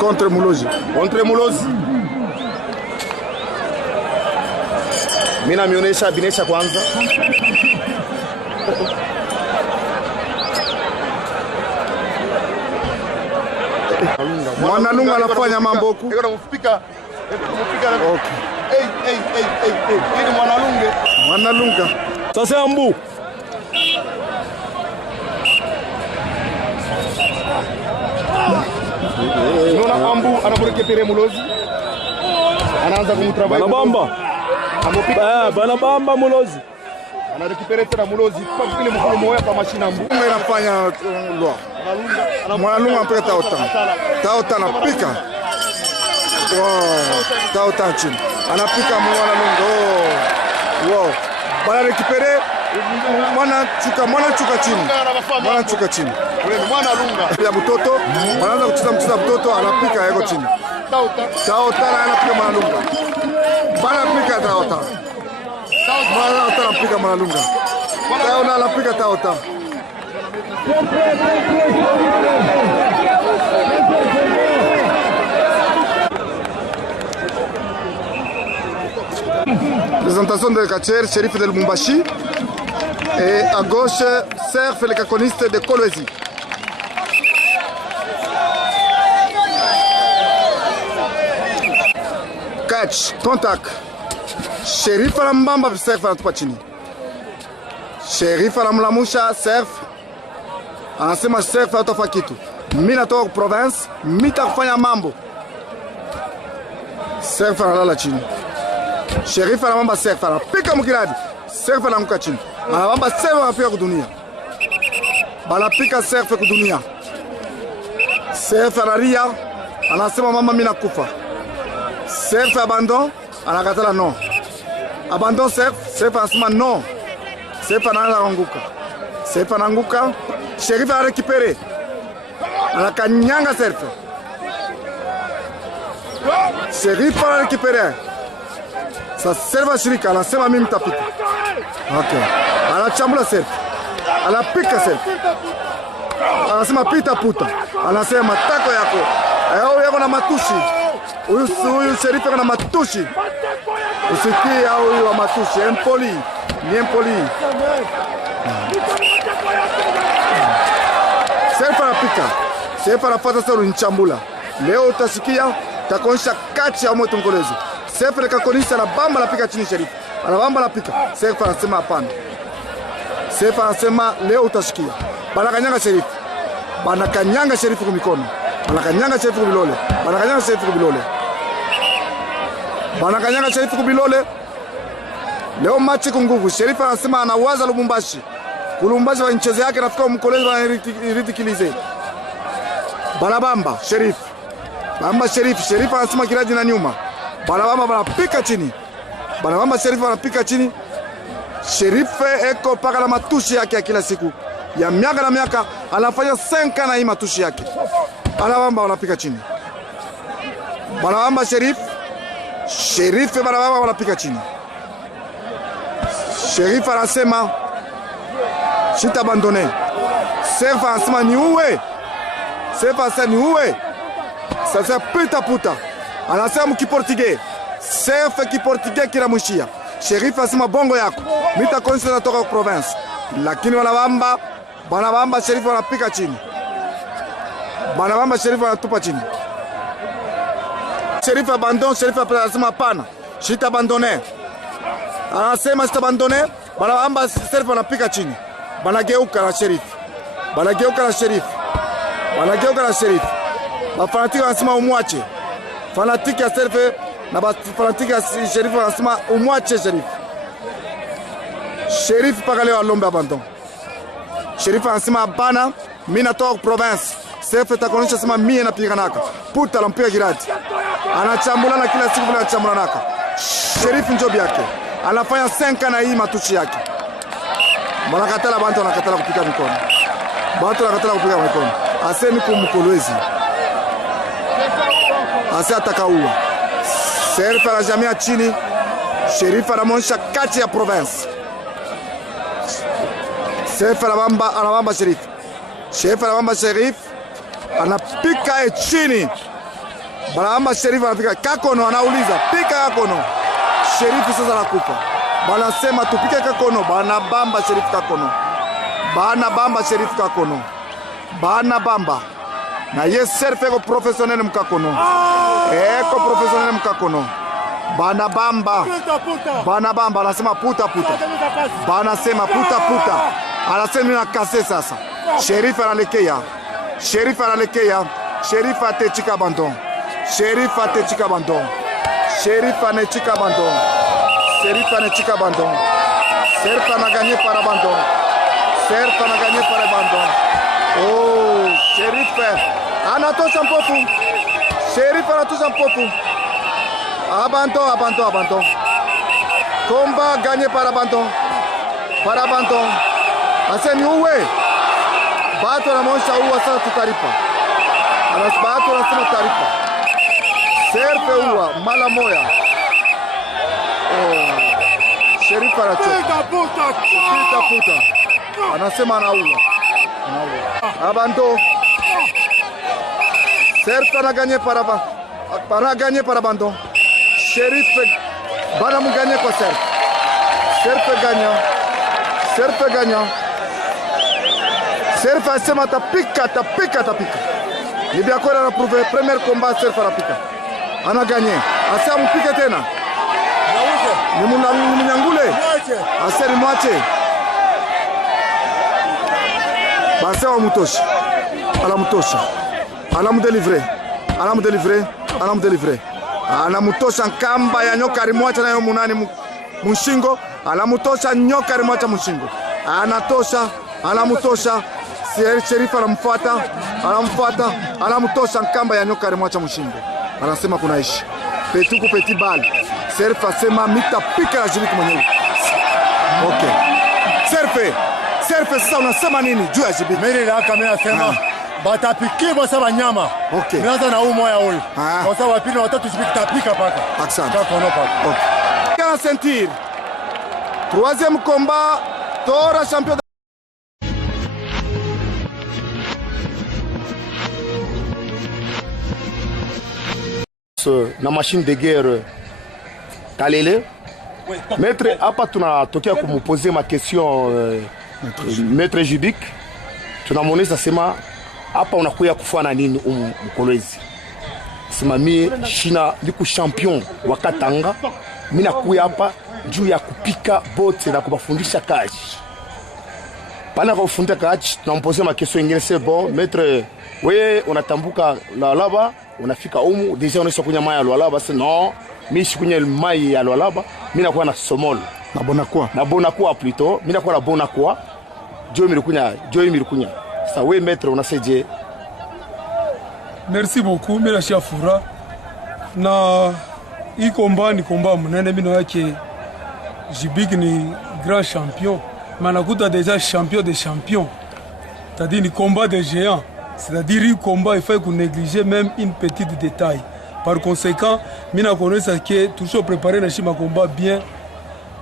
Contre Mulozi. Contre Mulozi. Mimi namuonesha Binesha kwanza. Mwanalunga anafanya mambo huku. Eko namufika. Okay. Hey. Hii ni Mwanalunga. Mwanalunga. Sasa Ambu. Unaona Ambu anamurekebere Mulozi. Anaanza kumtrabaya. Banabamba. Banabamba Mulozi. Anarekebere tena Mulozi kwa vile mkono moyo kwa mashina Ambu. Anafanya lwa. Mwanalunga anapiga Taota. Taota anapika. Wow. Taota chini. Anapika Mwanalunga. Wow. Bana rekipere mwana chuka chini. Mwanalunga. Ya mtoto, anaanza kucheza mtoto anapika yako chini. Taota anapika Mwanalunga. Bana pika Taota. Taota anapika Mwanalunga. Taota anapika Taota. Présentation de Kacher, shérif de Lubumbashi. Et à gauche, Serf, le caconiste de Kolwezi. Catch, contact. Shérif Alambamba, Serf Anatupachini. Shérif Alamlamusha, Serf. Anasema Serf atofa kitu. Mimi natoka province, mitafanya mambo. Serf analala chini. Sheriff anabamba Serf anapika mkiradi. Serf anaanguka chini. Anabamba Serf anapika kudunia. Banapika Serf kudunia. Serf analia, anasema mama mimi nakufa. Serf abandon, anakatala no. Abandon Serf anasema no. Serf anaanguka. Serf anaanguka. Sheriff anarekipere. Anakanyanga Serf. Sheriff anarekipere. Sa Serva shirika anasema mimi mtapita. Okay. Anachambula Serf. Anapika Serf. Anasema pita puta. Anasema matako yako. Yako na matushi. Huyu sherifa kana matushi. Usikie huyu wa matushi. Empoli. Ni empoli. Serf anapika. Serf anapata sasa unchambula. Leo utasikia takonisha kachi ya moto mkolezi. Serf le kakonisa na bamba anapika chini sherifu. Anabamba anapika. Serf anasema hapana. Serf anasema leo utashikia. Banakanyanga sherifu. Banakanyanga sherifu kwa mikono. Banakanyanga sherifu kwa bilole. Banakanyanga sherifu kwa bilole. Banakanyanga sherifu kwa bilole. Leo machi kwa nguvu. Sherifu anasema anawaza Lubumbashi. Kulumbashi wa ncheze yake nafika mkolezi wanaritikilize. Banabamba sherifu. Bamba sherifu. Sherifu anasema kiraji na nyuma. Banabamba banapika chini. Banabamba sherifu anapika chini. Sherifu eko paka na matushi yake ya kila siku. Ya miaka na miaka anafanya 5 na hii matushi yake. Banabamba wanapika chini. Banabamba sherifu. Sherifu banabamba wanapika chini. Sherifu anasema shita abandone. Serf anasema ni uwe. Serf anasema ni uwe. Sasa pita puta. Anasema mkiportugais. Serf kiportugais kila mwishia. Sheriff asema bongo yako. Mita konsi natoka kwa province. Lakini banabamba sheriff wanapika chini. Banabamba sheriff wanatupa chini. Sheriff abandon, sheriff anasema hapana. Shita abandone. Anasema shita abandone. Banabamba sheriff wanapika chini. Banageuka na sheriff. Banageuka na sheriff. Banageuka na sheriff. Bafanatiki wanasema umwache. Fanatiki ya Serf na fanatiki ya sherifu wanasema umwache sherifu. Sherifu paka leo alombe abandon. Sherifu anasema hapana, mimi natoka province. Serf takonisha sema mimi napiganaka. Puta lampiga giradi. Anachambulana kila siku vile anachambulanaka. Sherifu njobi yake. Anafanya 5 na hii matushi yake. Banakatala bantu wanakatala kupika mikono. Bantu wanakatala kupika mikono. Aseni kumkolwezi. Ase atakaua. Serf anajamia chini. Sheriff anamuonyesha kati ya province. Serf anabamba sheriff. Sheriff anabamba sheriff. anapika chini. Balamba Sheriff anafika Kakono, anauliza pika Kakono. Sheriff sasa anakufa. Banasema tupike Kakono, banabamba Sheriff Kakono. Banabamba Sheriff Kakono. Banabamba. Na yes Sheriff eko professionnel mkakono. Eko professionnel mkakono. Banabamba. Banabamba anasema puta. Banasema puta. Anasema nina kase sasa. Sheriff analekea. Sheriff atechika abandon. Sheriff anechika abandon. Sheriff a gagné par abandon. Oh, Sheriff anatosha mpofu. Sheriff anatosha mpofu. Abandon. Combat gagné par abandon. Aseni uwe. Bato na monsha uwa sasa tutaripa. Bato nasema taripa. Serpe uwa mala moya. Oh. Sheriff anachoka. Puta. Anasema anaua. Abandon. Serpe a gagné par abandon. Sheriff bana mu gagné kwa Serpe. Serpe gagnant. Serpe asema tapika. Ni bien quoi a prouvé premier combat Serpe anapika. Ana gagné. Asa mpike tena. Ni mnyangule. Asa ni mwache. Basa wa mutosha. Anamdélivrer. Anamutosha nkamba ya nyoka rimwacha nayo munani mushingo. Anamutosha nyoka rimwacha mushingo. Anamutosha. Sheriff anamutosha nkamba ya nyoka rimwacha mushingo. Anasema kunaishi. Petit bal. Sheriff asema mitapika ya Jibiki mwenyewe. Okay. Sheriff sasa unasema nini juu ya Jibiki? Mimi nasema batapiki basa banyama. Okay. Mnaanza na huyu moya huyu. Kwa sababu wapili watatu Jibiki tapika paka. Asante. Okay. Quel sentir? Troisième combat, Tora champion. Na machine de guerre Kalele. Maître, hapa tunatokea kumposer ma question Maître Jibik. Tunamuuliza sema hapa unakuya kufanya nini mkolezi? Sema mimi shina liku champion wa Katanga. Mimi nakuya hapa juu ya kupika bote na kubafundisha kazi. Pana kufundisha kazi, tunamposer ma question ingine c'est bon. Maître, wewe unatambuka Lualaba, unafika humu deja unaisha kunya mai ya Lualaba, c'est non. Mimi sikunya mai ya Lualaba, mimi nakuwa na Somol. Na Bonakwa plutôt. Mimi nakuwa na Bonakwa. Joy milikunya. Sasa wewe maître unaseje? Merci beaucoup, mimi nashia fura. Na hii combat ni combat mnene, mimi wake Jibiki ni grand champion. Manakuta déjà champion des champions. C'est-à-dire ni combat de géants. C'est-à-dire il combat il faut qu'on négliger même une petite détail. Par conséquent, mina connaît que toujours préparer na chima combat bien,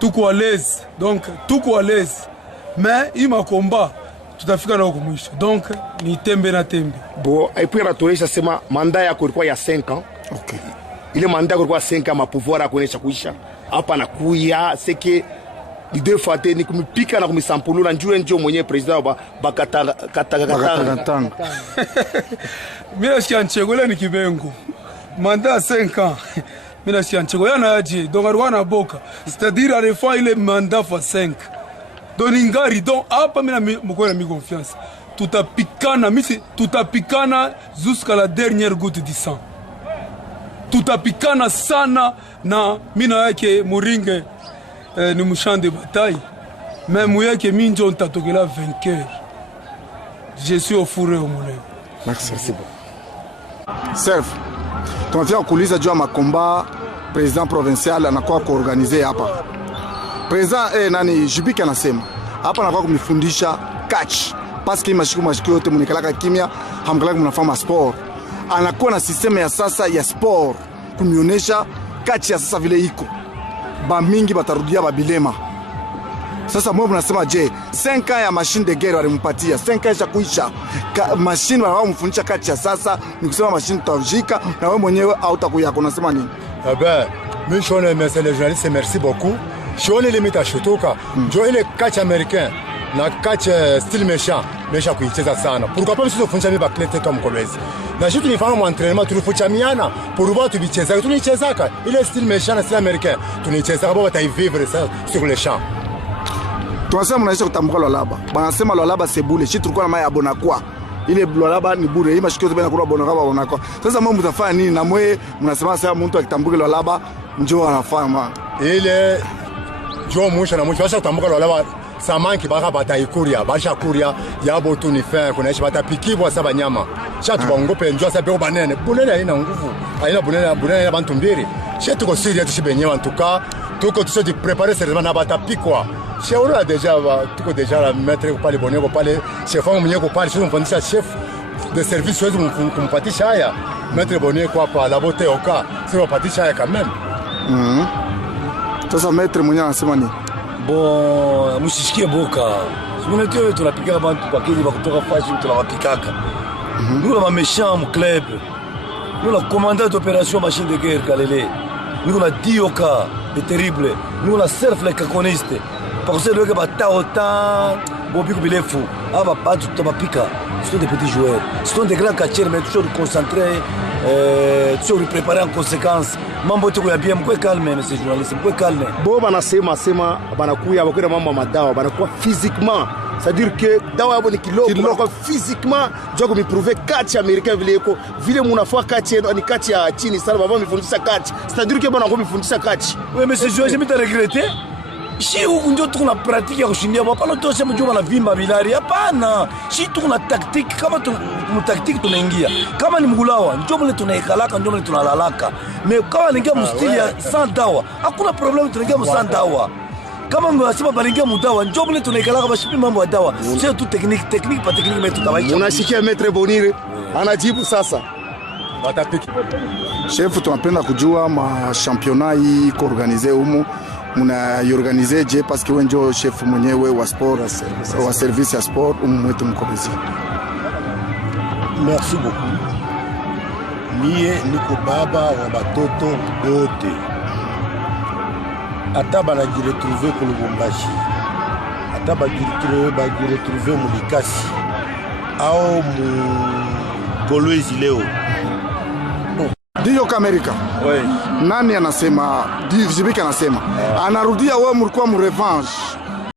tout à l'aise. Donc tout à l'aise. Mais il m'a combat tutafika na huko mwisho. Donc ni tembe na tembe. Bon, et puis ratoesha sema mandat yako ilikuwa ya 5 ans. Okay. Ile mandat ilikuwa 5 ans, ma pouvoir ya kuonesha kuisha. Hapa na kuya c'est que ni deux fois ni kumipika na kumisampulula njoo mwenye president wa bakatanga. Mimi nasikia nchegole ni kibengo. Mandat 5 ans. Mimi nasikia nchegole yana aje. Donc alikuwa boka. C'est-à-dire à fois il est mandat fois 5. Donc ingari donc hapa mimi mko na confiance. Tutapikana jusqu'à la dernière goutte du sang. Tutapikana sana na mina yake muringe ni mchamp de bataille. Même yake minjo ntatokela vainqueur. Je suis au fourré au moulin. Merci beaucoup. Serf, tunataka kuuliza juu ya makomba president provincial anakuwa kuorganize hapa. President Jibiki anasema hapa anakuwa kumifundisha catch parce que mashiko yote mnikalaka kimya hamkalaka mnafanya sport. Anakuwa na system ya sasa ya sport kumionesha catch ya sasa vile iko. Ba mingi batarudia babilema. Sasa mwe mnasema je, 5 ans ya machine de guerre walimpatia, 5 ans ya kuisha machine wanamfundisha kati ya sasa, ni kusema machine tutajika na wewe mwenyewe hautakuya, unasema nini? Eh ben, mimi je remercie les journalistes, merci beaucoup. Je les limite à Shotoka. Jo ile catch américain na catch style méchant kuicheza sana. Pourquoi pas sisi tufundisha mimi baklete kama mkolezi. Na sisi tunifanya mu entraînement tulifundishamiana pour voir tubicheza. Tunichezaka ile style méchant na style américain. Tunichezaka baba taivivre ça sur les champs. Tunasema mnaisha kutambuka Lualaba. Banasema Lualaba c'est bule. Shi tulikuwa na maya abona kwa. Ile Lualaba ni bure. Hii mashikio zibena kuna abona kwa. Sasa mwe mtafanya nini na mwe mnasema sasa mtu akitambuka Lualaba njoo anafanya. Ile jo mwisho na mwisho washa kutambuka Lualaba samanki baka bataikuria basha kuria yabo tu ni fin kunaishi batapikibwa saba nyama. Cha tubangope njoo sasa beko banene. Bunene haina nguvu. Haina bunene ya bantu mbiri. Shi tuko serious tushibenyewa ntuka. Tuko tuso préparer sérieusement na batapikwa. Chef on a déjà tuko déjà la maître ko pale bonne ko pale chef wangu mwenyewe ko pale sio mfundisha chef de service wetu kumpatisha haya maître bonne ko hapa la bote oka sio kumpatisha haya quand même. Sasa maître mwenyewe anasema ni bon msishikie boka. Simunete tunapika bantu bakili bakutoka fashi tunawapikaka. Nous la méchant mu club. Nous la commandant d'opération machine de guerre Kalele. Nous la Dioka, c'est terrible. Nous la surf les caconiste. Parce que le bata autant bobi kubilefu. Ah bah pas tout ma pica. Ce sont des petits joueurs. Ce sont des grands catcheurs mais toujours concentrés, toujours préparés en conséquence. Mambo tu bien mkwe calme monsieur journaliste, mkwe calme. Bo banasema banakuya bakwenda mambo madawa banakuwa physiquement. C'est-à-dire que dawa yabo ni kiloko physiquement jogo mi prouver catch américain vile iko vile munafua catch ni catch ya chini sana baba mifundisha catch. C'est-à-dire que bana ko mifundisha catch. Oui mais c'est je m'ai regretté. Si huku ndio tuna pratique ya kushindia baba pale tu sema juma na vimba bilari hapana. Si tuna tactique kama tu tactique tunaingia. Kama ni mgulawa ndio mle tunaikalaka ndio mle tunalalaka. Mais kama ningia mustili ya sans dawa hakuna problem tunaingia sans dawa. Kama mnasema baringia mudawa njoo mle tunaikalaka bashipi mambo ya dawa. Sio tu technique pa technique mais tutawaisha. Unasikia maître Bonire anajibu sasa. Watapiki. Chef tunapenda kujua ma championnat hii ko organiser humu mnaiorganiser je parce que wenjo chef mwenyewe wa sport wa service ya sport mwetu mkolezi. Merci beaucoup. Mie niko baba wa batoto bote. Ata banajiretrouver ku Lubumbashi. Ata bajiretrouver mu Likasi. Au mu Kolwezi leo. Dio Amerika. Oui. Nani anasema? Jibika anasema. Anarudia wewe mlikuwa mu revanche.